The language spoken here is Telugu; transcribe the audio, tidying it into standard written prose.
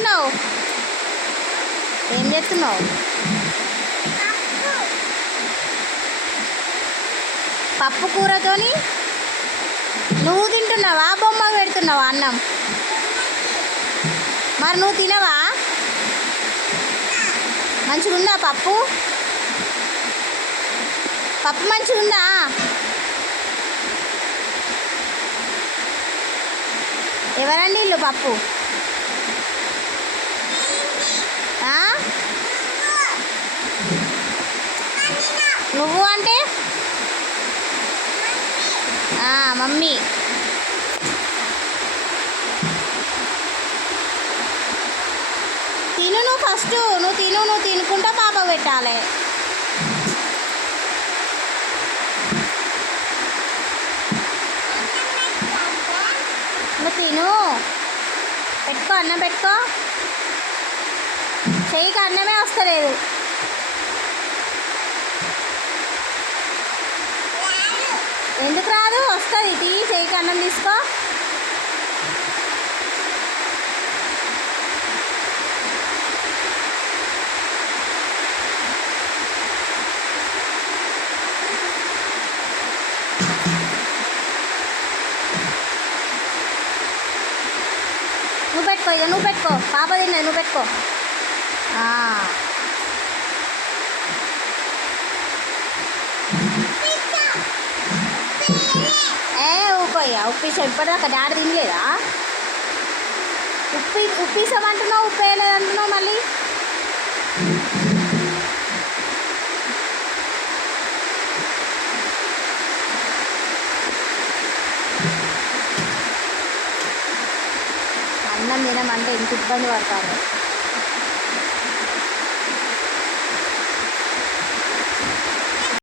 చేస్తున్నావు? ఏం చేస్తున్నావు? పప్పు కూరతోని నువ్వు తింటున్నావా? బొమ్మ పెడుతున్నావా అన్నం? మరి నువ్వు తినవా? మంచిగుందా పప్పు? పప్పు మంచిగుందా? ఎవరండి ఇల్లు పప్పు? నువ్వు అంటే మమ్మీ. తిను నువ్వు ఫస్ట్. నువ్వు తినుకుంటా పాప పెట్టాలి. నువ్వు తిను. పెట్టుకో, అన్నం పెట్టుకో. చెయ్యికి అన్నమే వస్తలేదు. ఎందుకు రాదు? వస్తుంది. చెయ్యికి అన్నం తీసుకో. నువ్వు పెట్టుకో, ఇక నువ్వు పెట్టుకో. పాప తిన్నది, నువ్వు పెట్టుకో. ఊకోయ్యా. ఉప్పిసా ఇప్పటిదాకా డాడీ తినలేదా? ఉప్పిసామంటున్నావు, ఉప్పు వేయలేదంటున్నావు మళ్ళీ. అన్నం తినమంటే ఇంత ఇబ్బంది పడతాను.